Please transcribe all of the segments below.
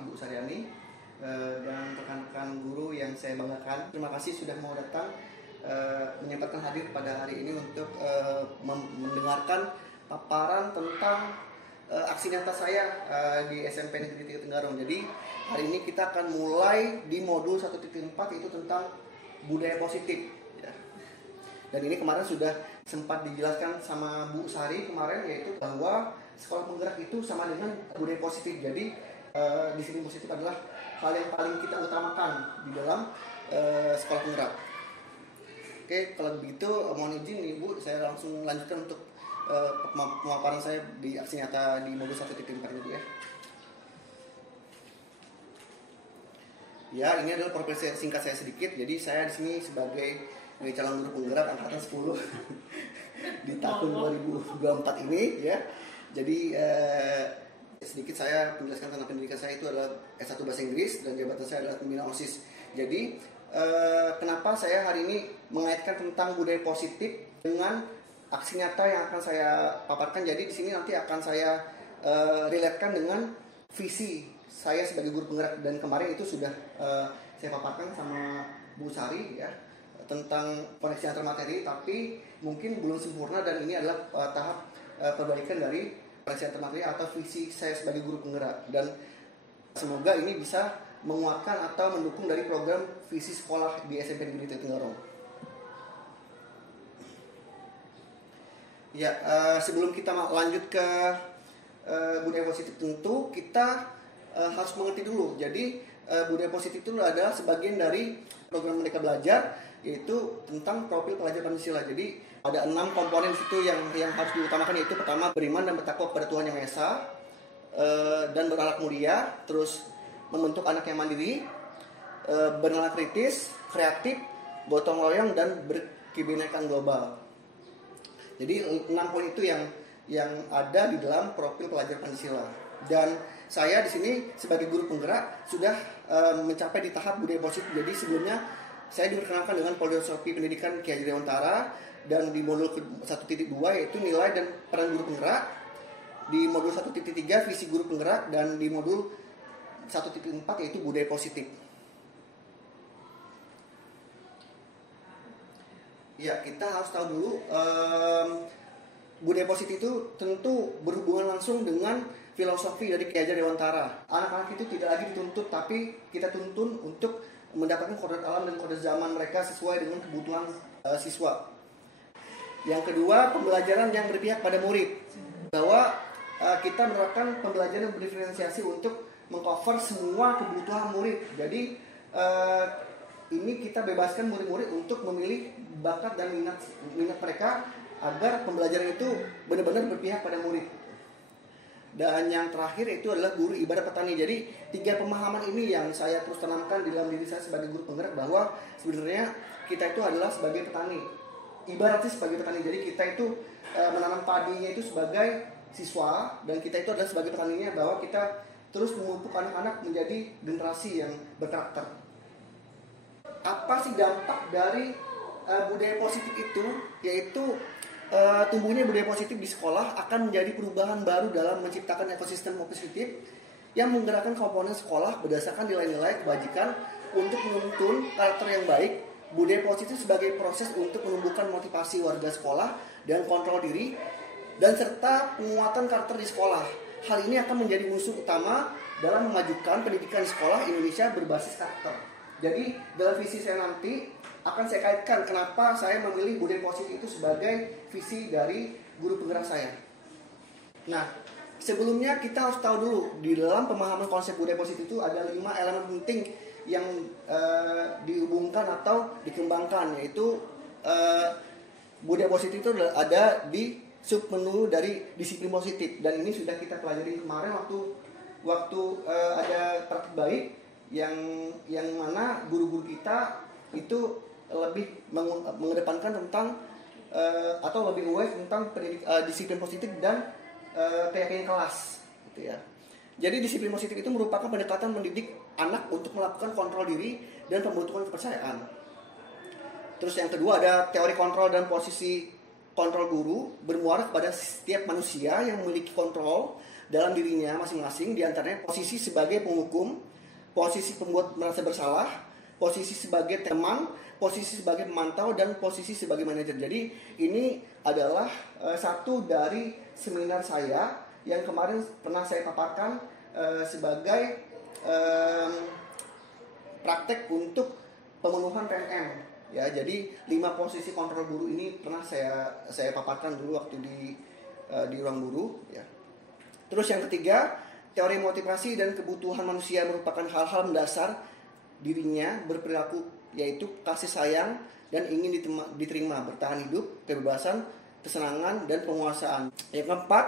Ibu Saryani dan rekan-rekan guru yang saya banggakan. Terima kasih sudah mau datang menyempatkan hadir pada hari ini untuk mendengarkan paparan tentang aksi nyata saya di SMP Negeri 3 Tenggarong. Jadi hari ini kita akan mulai di modul 1.4 yaitu tentang budaya positif. Ya. Dan ini kemarin sudah sempat dijelaskan sama Bu Sari kemarin, yaitu bahwa sekolah penggerak itu sama dengan budaya positif. Jadi disiplin positif adalah hal yang paling kita utamakan di dalam sekolah penggerak. Oke, kalau begitu mohon izin Ibu, saya langsung lanjutkan untuk pemaparan saya di aksi nyata di modul 1.4 itu ya. Ya, ini adalah profil singkat saya sedikit. Jadi saya di sini sebagai calon guru penggerak angkatan 10 di tahun 2024 ini ya. Jadi sedikit saya menjelaskan tentang pendidikan saya itu adalah S1 Bahasa Inggris dan jabatan saya adalah pembina OSIS. Jadi kenapa saya hari ini mengaitkan tentang budaya positif dengan aksi nyata yang akan saya paparkan. Jadi di sini nanti akan saya relatekan dengan visi saya sebagai guru penggerak, dan kemarin itu sudah saya paparkan sama Bu Sari ya tentang koneksi antar materi, tapi mungkin belum sempurna dan ini adalah tahap perbaikan dari koneksi antar materi atau visi saya sebagai guru penggerak, dan semoga ini bisa menguatkan atau mendukung dari program visi sekolah di SMP Negeri 3 Tenggarong. Ya, sebelum kita lanjut ke budaya positif, tentu kita harus mengerti dulu. Jadi budaya positif itu adalah sebagian dari program Merdeka Belajar, yaitu tentang profil pelajar Pancasila. Jadi ada 6 komponen situ yang harus diutamakan, yaitu pertama beriman dan bertakwa kepada Tuhan Yang Maha Esa, dan berakhlak mulia, terus membentuk anak yang mandiri, bernalar kritis, kreatif, gotong royong, dan berkebinekaan global. Jadi 6 poin itu yang ada di dalam profil pelajar Pancasila. Dan saya di sini sebagai guru penggerak sudah mencapai di tahap budaya positif. Jadi sebelumnya saya diperkenalkan dengan filosofi pendidikan Ki Hajar Dewantara, dan di modul 1.2 yaitu nilai dan peran guru penggerak, di modul 1.3 visi guru penggerak, dan di modul 1.4 yaitu budaya positif. Ya, kita harus tahu dulu budaya positif itu tentu berhubungan langsung dengan filosofi dari Ki Hajar Dewantara. Anak-anak itu tidak lagi dituntut, tapi kita tuntun untuk mendapatkan kodrat alam dan kodrat zaman mereka sesuai dengan kebutuhan siswa. Yang kedua, pembelajaran yang berpihak pada murid. Bahwa kita menerapkan pembelajaran yang berdiferensiasi untuk mengcover semua kebutuhan murid. Jadi ini kita bebaskan murid-murid untuk memilih bakat dan minat mereka agar pembelajaran itu benar-benar berpihak pada murid. Dan yang terakhir itu adalah guru ibarat petani. Jadi 3 pemahaman ini yang saya terus tanamkan di dalam diri saya sebagai guru penggerak, bahwa sebenarnya kita itu adalah sebagai petani. Ibaratnya sebagai petani. Jadi kita itu menanam padinya itu sebagai siswa, dan kita itu adalah sebagai petaninya, bahwa kita terus memupuk anak-anak menjadi generasi yang berkarakter. Apa sih dampak dari budaya positif itu? Yaitu tumbuhnya budaya positif di sekolah akan menjadi perubahan baru dalam menciptakan ekosistem positif yang menggerakkan komponen sekolah berdasarkan nilai-nilai kebajikan untuk menuntun karakter yang baik. Budaya positif sebagai proses untuk menumbuhkan motivasi warga sekolah dan kontrol diri, dan serta penguatan karakter di sekolah. Hal ini akan menjadi musuh utama dalam memajukan pendidikan sekolah Indonesia berbasis karakter. Jadi dalam visi saya nanti akan saya kaitkan kenapa saya memilih budaya positif itu sebagai visi dari guru penggerak saya. Nah, sebelumnya kita harus tahu dulu di dalam pemahaman konsep budaya positif itu ada 5 elemen penting yang dihubungkan atau dikembangkan, yaitu budaya positif itu ada di submenu dari disiplin positif, dan ini sudah kita pelajari kemarin waktu ada praktik baik yang mana guru-guru kita itu lebih mengedepankan tentang atau lebih aware tentang disiplin positif dan keyakinan kelas gitu ya. Jadi disiplin positif itu merupakan pendekatan mendidik anak untuk melakukan kontrol diri dan pembentukan kepercayaan. Terus yang kedua ada teori kontrol dan posisi kontrol guru bermuara kepada setiap manusia yang memiliki kontrol dalam dirinya masing-masing, diantaranya posisi sebagai penghukum, posisi pembuat merasa bersalah, posisi sebagai teman, posisi sebagai pemantau, dan posisi sebagai manajer. Jadi ini adalah satu dari seminar saya yang kemarin pernah saya paparkan sebagai praktek untuk pemenuhan PNM. Ya, jadi 5 posisi kontrol guru ini pernah saya paparkan dulu waktu di ruang guru. Ya. Terus yang ketiga, teori motivasi dan kebutuhan manusia merupakan hal-hal mendasar dirinya berperilaku, yaitu kasih sayang dan ingin diterima, bertahan hidup, kebebasan, kesenangan, dan penguasaan. Yang keempat,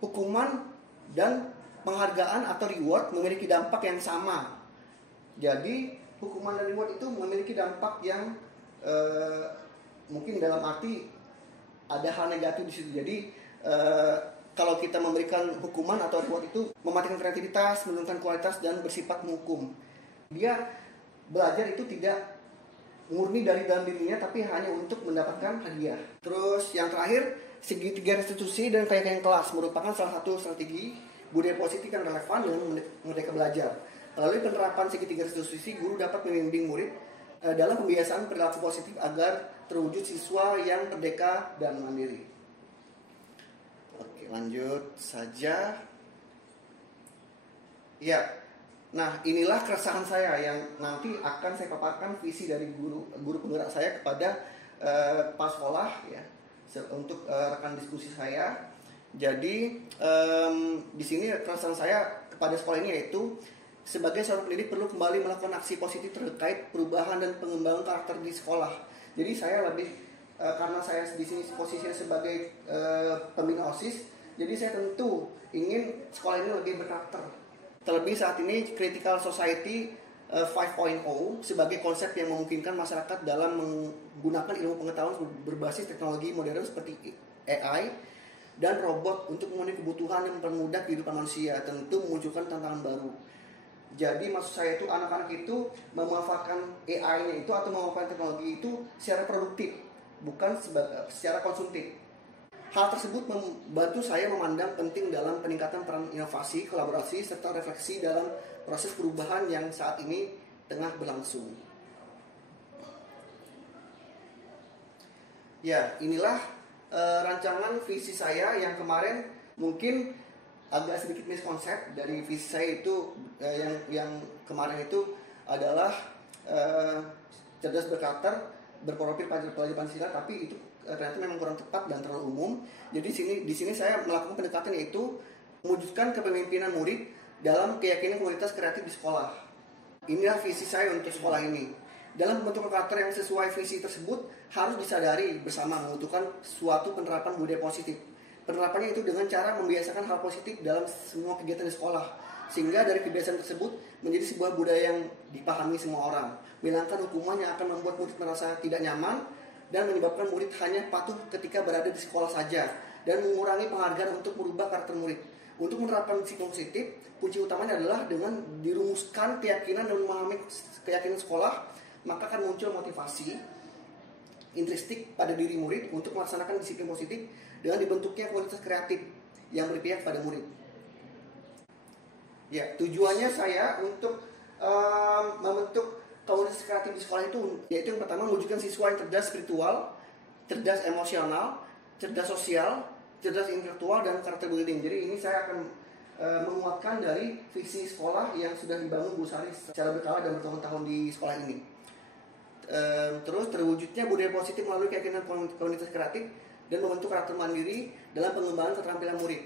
hukuman dan penghargaan atau reward memiliki dampak yang sama. Jadi hukuman dan reward itu memiliki dampak yang mungkin dalam arti ada hal negatif di situ. Jadi kalau kita memberikan hukuman atau reward itu mematikan kreativitas, menurunkan kualitas, dan bersifat menghukum. Dia belajar itu tidak murni dari dalam dirinya, tapi hanya untuk mendapatkan hadiah. Terus yang terakhir, segitiga restitusi dan keyakinan kelas merupakan salah satu strategi budaya positif yang relevan dengan Merdeka Belajar. Melalui penerapan segitiga restitusi, guru dapat membimbing murid dalam pembiasaan perilaku positif agar terwujud siswa yang merdeka dan mandiri. Oke, lanjut saja. Ya, nah inilah keresahan saya yang nanti akan saya paparkan visi dari guru penggerak saya kepada kepala sekolah ya, untuk rekan diskusi saya. Jadi di sini keresahan saya kepada sekolah ini yaitu sebagai seorang pendidik perlu kembali melakukan aksi positif terkait perubahan dan pengembangan karakter di sekolah. Jadi saya lebih karena saya di sini posisinya sebagai pembina OSIS, jadi saya tentu ingin sekolah ini lebih berkarakter. Terlebih saat ini critical society 5.0 sebagai konsep yang memungkinkan masyarakat dalam menggunakan ilmu pengetahuan berbasis teknologi modern seperti AI dan robot untuk memenuhi kebutuhan dan mempermudah kehidupan manusia, tentu memunculkan tantangan baru. Jadi maksud saya itu anak-anak itu memanfaatkan AI-nya itu atau memanfaatkan teknologi itu secara produktif, bukan secara konsumtif. Hal tersebut membantu saya memandang penting dalam peningkatan peran inovasi, kolaborasi, serta refleksi dalam proses perubahan yang saat ini tengah berlangsung. Ya, inilah rancangan visi saya yang kemarin mungkin agak sedikit miskonsep dari visi saya itu yang kemarin itu adalah cerdas berkarakter, berprofil pelajar Pancasila, tapi itu ternyata memang kurang tepat dan terlalu umum. Jadi di sini saya melakukan pendekatan yaitu mewujudkan kepemimpinan murid dalam keyakinan kualitas kreatif di sekolah. Inilah visi saya untuk sekolah ini. Dalam pembentukan karakter yang sesuai visi tersebut harus disadari bersama membutuhkan suatu penerapan budaya positif. Penerapannya itu dengan cara membiasakan hal positif dalam semua kegiatan di sekolah, sehingga dari kebiasaan tersebut menjadi sebuah budaya yang dipahami semua orang. Menghilangkan hukuman yang akan membuat murid merasa tidak nyaman dan menyebabkan murid hanya patuh ketika berada di sekolah saja, dan mengurangi penghargaan untuk merubah karakter murid. Untuk menerapkan sikap positif, kunci utamanya adalah dengan dirumuskan keyakinan dan memahami keyakinan sekolah, maka akan muncul motivasi intrinsik pada diri murid untuk melaksanakan disiplin positif dengan dibentuknya kualitas kreatif yang berpihak pada murid. Ya, tujuannya saya untuk membentuk komunitas kreatif di sekolah itu yaitu yang pertama mewujudkan siswa yang cerdas spiritual, cerdas emosional, cerdas sosial, cerdas intelektual, dan karakter building. Jadi ini saya akan menguatkan dari visi sekolah yang sudah dibangun Bu Sari secara berkala dan bertahun-tahun di sekolah ini. Terus terwujudnya budaya positif melalui keyakinan komunitas kreatif dan membentuk karakter mandiri dalam pengembangan keterampilan murid.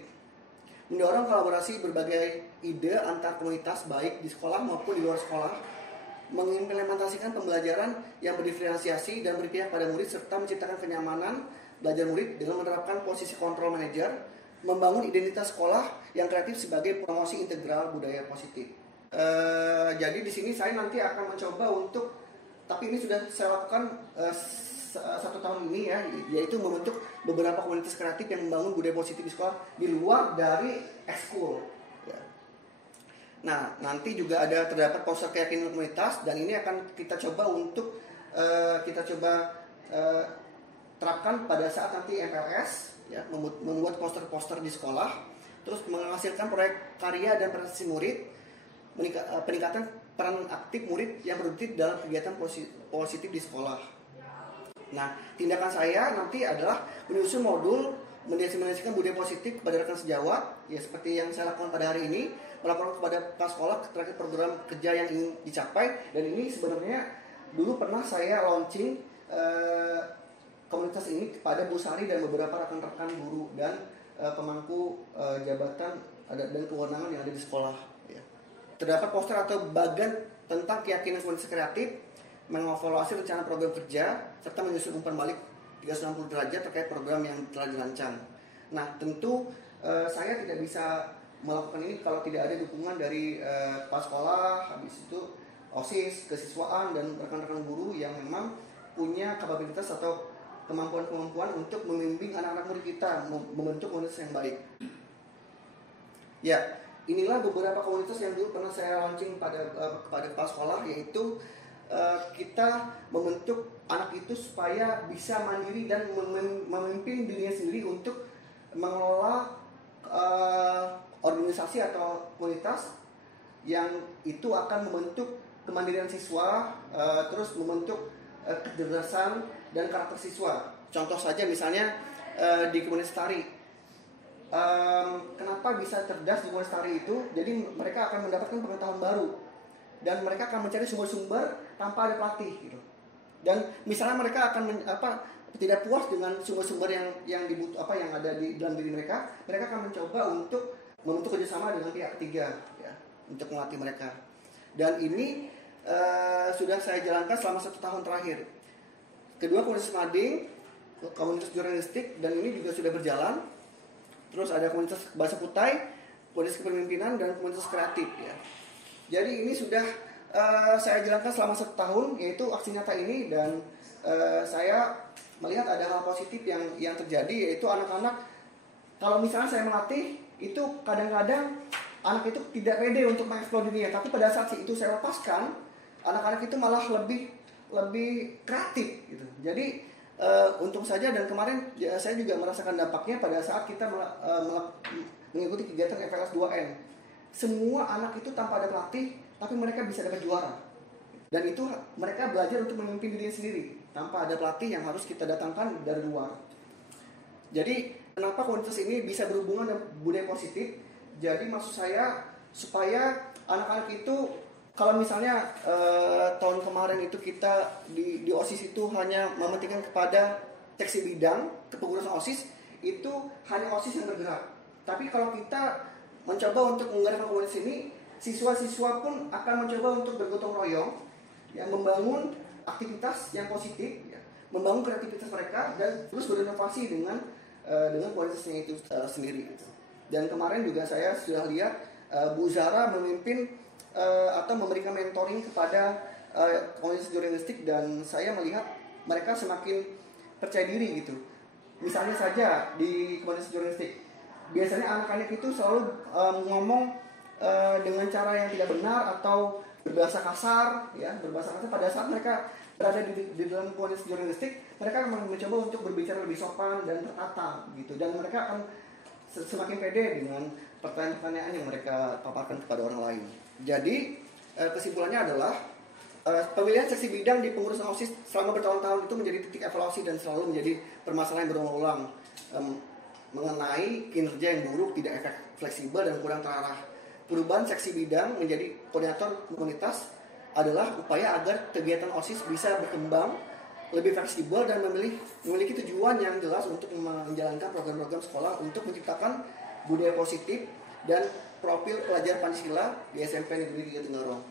Mendorong kolaborasi berbagai ide antar komunitas baik di sekolah maupun di luar sekolah, mengimplementasikan pembelajaran yang berdiferensiasi dan berpihak pada murid, serta menciptakan kenyamanan belajar murid dengan menerapkan posisi kontrol manajer, membangun identitas sekolah yang kreatif sebagai promosi integral budaya positif. Jadi di sini saya nanti akan mencoba untuk, tapi ini sudah saya lakukan 1 tahun ini ya, yaitu membentuk beberapa komunitas kreatif yang membangun budaya positif di sekolah di luar dari ekskul. Ya. Nah, nanti juga terdapat poster keyakinan komunitas, dan ini akan kita coba untuk terapkan pada saat nanti MPLS, ya, membuat poster-poster di sekolah terus menghasilkan proyek karya dan prestasi murid, peningkatan peran aktif murid yang produktif dalam kegiatan positif di sekolah. Nah, tindakan saya nanti adalah menyusun modul mendiseminasikan budaya positif kepada rekan sejawat, ya seperti yang saya lakukan pada hari ini, melaporkan kepada kepala sekolah terkait program kerja yang ingin dicapai. Dan ini sebenarnya dulu pernah saya launching komunitas ini kepada Bu Sari dan beberapa rekan-rekan guru dan pemangku jabatan dan kewenangan yang ada di sekolah. Ya. Terdapat poster atau bagan tentang keyakinan komunitas kreatif, mengevaluasi rencana program kerja, serta menyusun umpan balik 360 derajat terkait program yang telah dirancang. Nah, tentu saya tidak bisa melakukan ini kalau tidak ada dukungan dari kepala sekolah, habis itu OSIS, kesiswaan, dan rekan-rekan guru yang memang punya kapabilitas atau kemampuan-kemampuan untuk membimbing anak-anak murid kita membentuk komunitas yang baik. Ya, inilah beberapa komunitas yang dulu pernah saya launching kepada kepala sekolah, yaitu kita membentuk anak itu supaya bisa mandiri dan memimpin dirinya sendiri untuk mengelola organisasi atau komunitas yang itu akan membentuk kemandirian siswa, terus membentuk kecerdasan dan karakter siswa. Contoh saja misalnya di komunitas tari. Kenapa bisa cerdas di komunitas tari itu? Jadi mereka akan mendapatkan pengetahuan baru dan mereka akan mencari sumber-sumber tanpa ada pelatih gitu. Dan misalnya mereka akan tidak puas dengan sumber-sumber yang ada di dalam diri mereka, mereka akan mencoba untuk membentuk kerjasama dengan pihak ketiga ya, untuk melatih mereka. Dan ini sudah saya jalankan selama 1 tahun terakhir. Kedua komunitas mading, komunitas jurnalistik, dan ini juga sudah berjalan. Terus ada komunitas bahasa Kutai, komunitas kepemimpinan, dan komunitas kreatif ya. Jadi ini sudah saya jalankan selama 1 tahun, yaitu aksi nyata ini, dan saya melihat ada hal positif yang terjadi, yaitu anak-anak kalau misalnya saya melatih itu kadang-kadang anak itu tidak pede untuk mengeksplor dirinya, tapi pada saat itu saya lepaskan, anak-anak itu malah lebih kreatif gitu. Jadi untung saja, dan kemarin ya, saya juga merasakan dampaknya pada saat kita mengikuti kegiatan FLS 2N. Semua anak itu tanpa ada pelatih, tapi mereka bisa dapat juara. Dan itu mereka belajar untuk memimpin dirinya sendiri tanpa ada pelatih yang harus kita datangkan dari luar. Jadi kenapa komunitas ini bisa berhubungan dengan budaya positif? Jadi maksud saya supaya anak-anak itu, kalau misalnya tahun kemarin itu kita di OSIS itu hanya mementingkan kepada seksi bidang kepengurusan OSIS, itu hanya OSIS yang bergerak. Tapi kalau kita mencoba untuk menggerakkan komunitas ini, siswa-siswa pun akan mencoba untuk bergotong royong, yang membangun aktivitas yang positif, ya, membangun kreativitas mereka, dan terus berinovasi dengan komunitasnya itu sendiri. Dan kemarin juga saya sudah lihat Bu Zara memimpin atau memberikan mentoring kepada komunitas jurnalistik, dan saya melihat mereka semakin percaya diri gitu. Misalnya saja di komunitas jurnalistik, biasanya anak-anak itu selalu ngomong dengan cara yang tidak benar atau berbahasa kasar, ya, pada saat mereka berada di dalam komunitas jurnalistik, mereka akan mencoba untuk berbicara lebih sopan dan tertata gitu, dan mereka akan semakin pede dengan pertanyaan-pertanyaan yang mereka paparkan kepada orang lain. Jadi kesimpulannya adalah pemilihan seksi bidang di pengurusan OSIS selama bertahun-tahun itu menjadi titik evaluasi dan selalu menjadi permasalahan yang berulang-ulang mengenai kinerja yang buruk, tidak fleksibel, dan kurang terarah. Perubahan seksi bidang menjadi koordinator komunitas adalah upaya agar kegiatan OSIS bisa berkembang lebih fleksibel dan memiliki tujuan yang jelas untuk menjalankan program-program sekolah untuk menciptakan budaya positif dan profil pelajar Pancasila di SMP Negeri 3 Tenggarong.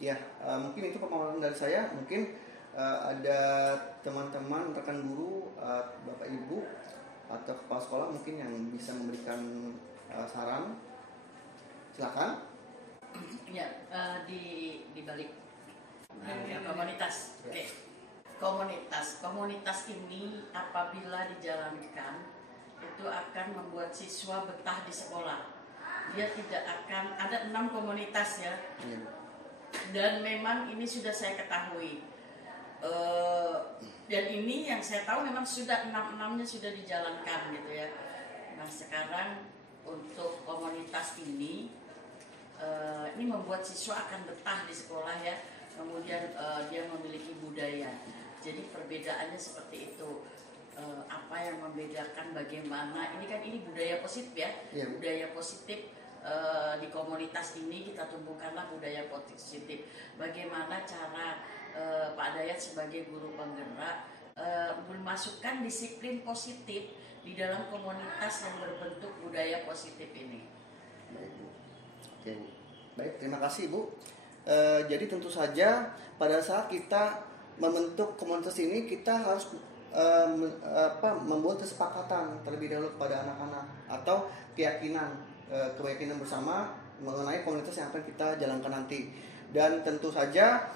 Ya, mungkin itu pemaparan dari saya. Mungkin ada teman-teman, rekan guru, Bapak Ibu atau kepala sekolah mungkin yang bisa memberikan saran. Silakan. Ya, di balik komunitas. Oke. Komunitas ini apabila dijalankan itu akan membuat siswa betah di sekolah. Dia tidak akan ada 6 komunitas ya. Dan memang ini sudah saya ketahui. Dan ini yang saya tahu memang sudah 6-6-nya sudah dijalankan gitu ya. Nah, sekarang untuk komunitas ini membuat siswa akan betah di sekolah ya, kemudian dia memiliki budaya. Jadi perbedaannya seperti itu. Apa yang membedakan bagaimana ini budaya positif ya, budaya positif di komunitas ini kita tumbuhkanlah budaya positif. Bagaimana cara Pak Dayat sebagai guru penggerak memasukkan disiplin positif di dalam komunitas yang berbentuk budaya positif ini. Baik, Bu. Oke, Bu. Baik, terima kasih, Bu. Jadi tentu saja pada saat kita membentuk komunitas ini kita harus membuat kesepakatan terlebih dahulu kepada anak-anak atau keyakinan bersama mengenai komunitas yang akan kita jalankan nanti. Dan tentu saja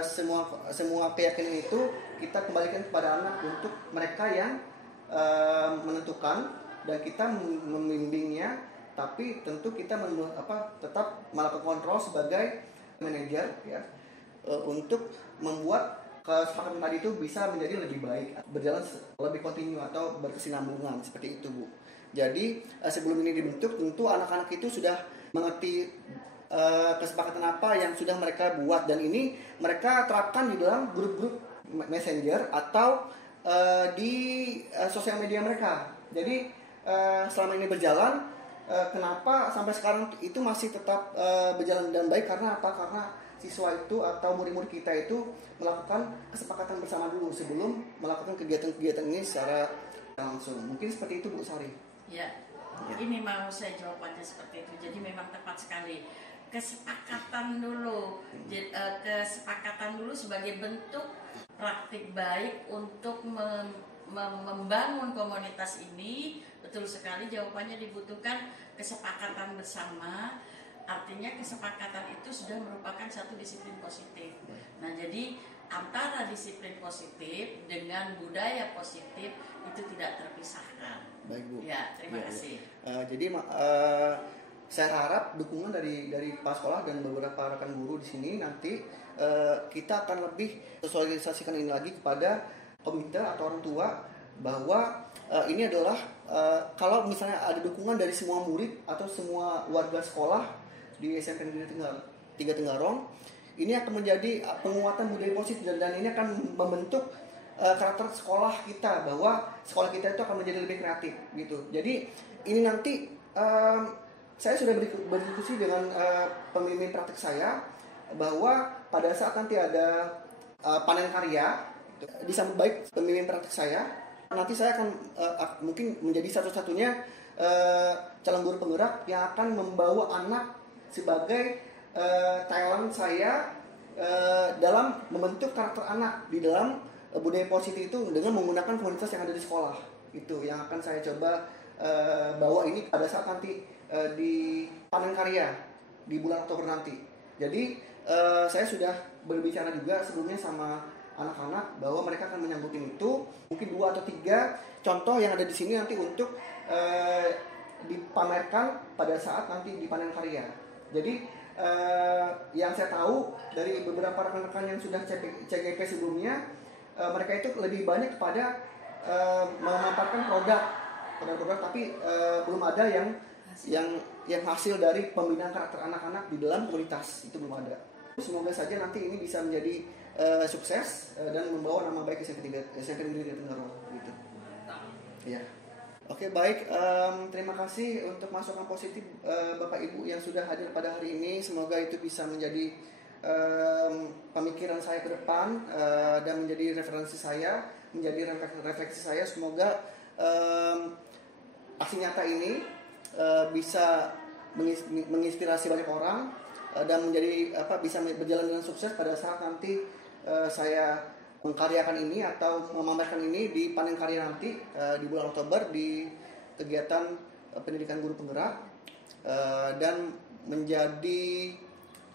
semua keyakinan itu kita kembalikan kepada anak untuk mereka yang menentukan dan kita membimbingnya, tapi tentu kita tetap melakukan kontrol sebagai manajer ya, untuk membuat kesepakatan tadi itu bisa menjadi lebih baik, berjalan lebih kontinu atau berkesinambungan seperti itu, Bu. Jadi sebelum ini dibentuk tentu anak-anak itu sudah mengerti kesepakatan apa yang sudah mereka buat, dan ini mereka terapkan di dalam grup-grup messenger atau di sosial media mereka. Jadi selama ini berjalan, kenapa sampai sekarang itu masih tetap berjalan dan baik, karena apa? Karena siswa itu atau murid-murid kita itu melakukan kesepakatan bersama dulu sebelum melakukan kegiatan-kegiatan ini secara langsung. Mungkin seperti itu, Bu Sari. Ya, ini mau saya jawabannya seperti itu. Jadi memang tepat sekali. Kesepakatan dulu, kesepakatan dulu sebagai bentuk praktik baik untuk membangun komunitas ini. Betul sekali, jawabannya dibutuhkan kesepakatan bersama. Artinya kesepakatan itu sudah merupakan satu disiplin positif. Nah, jadi antara disiplin positif dengan budaya positif itu tidak terpisahkan. Baik, Bu. Ya, terima kasih. Jadi saya harap dukungan dari Pak Sekolah dan beberapa rekan guru di sini nanti kita akan lebih sosialisasikan ini lagi kepada komite atau orang tua bahwa ini adalah kalau misalnya ada dukungan dari semua murid atau semua warga sekolah di SMP Negeri 3 Tenggarong, ini akan menjadi penguatan budaya positif dan ini akan membentuk karakter sekolah kita, bahwa sekolah kita itu akan menjadi lebih kreatif gitu. Jadi ini nanti saya sudah berdiskusi dengan pemimpin praktik saya bahwa pada saat nanti ada panen karya, disambut baik pemimpin praktik saya, nanti saya akan mungkin menjadi satu-satunya calon guru penggerak yang akan membawa anak sebagai talent saya dalam membentuk karakter anak di dalam budaya positif itu dengan menggunakan komunitas yang ada di sekolah. Itu yang akan saya coba bawa ini pada saat nanti di panen karya di bulan Oktober nanti. Jadi saya sudah berbicara juga sebelumnya sama anak-anak bahwa mereka akan menyanggutin itu, mungkin 2 atau 3 contoh yang ada di sini nanti untuk dipamerkan pada saat nanti di panen karya. Jadi yang saya tahu dari beberapa rekan-rekan yang sudah CGP sebelumnya, mereka itu lebih banyak kepada memanfaatkan produk, tapi belum ada yang hasil dari pembinaan karakter anak-anak di dalam komunitas, itu belum ada. Semoga saja nanti ini bisa menjadi sukses dan membawa nama baik SMP Negeri Tenggarong gitu. Ya. Oke, baik, terima kasih untuk masukan positif Bapak Ibu yang sudah hadir pada hari ini. Semoga itu bisa menjadi pemikiran saya ke depan dan menjadi referensi saya, menjadi refleksi saya. Semoga aksi nyata ini bisa menginspirasi banyak orang dan menjadi bisa berjalan dengan sukses pada saat nanti saya mengkaryakan ini atau memamerkan ini di panen karya nanti di bulan Oktober di kegiatan pendidikan guru penggerak, dan menjadi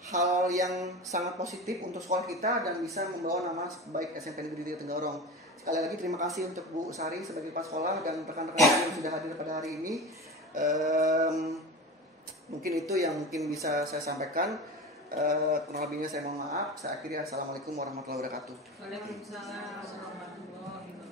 hal yang sangat positif untuk sekolah kita dan bisa membawa nama baik SMP Negeri 3 Tenggarong. Sekali lagi terima kasih untuk Bu Sari sebagai kepala sekolah dan rekan-rekan yang sudah hadir pada hari ini. Mungkin itu yang mungkin bisa saya sampaikan. Kurang lebihnya saya mohon maaf. Saya akhiri. Assalamualaikum warahmatullahi wabarakatuh. Waalaikumsalam warahmatullahi wabarakatuh.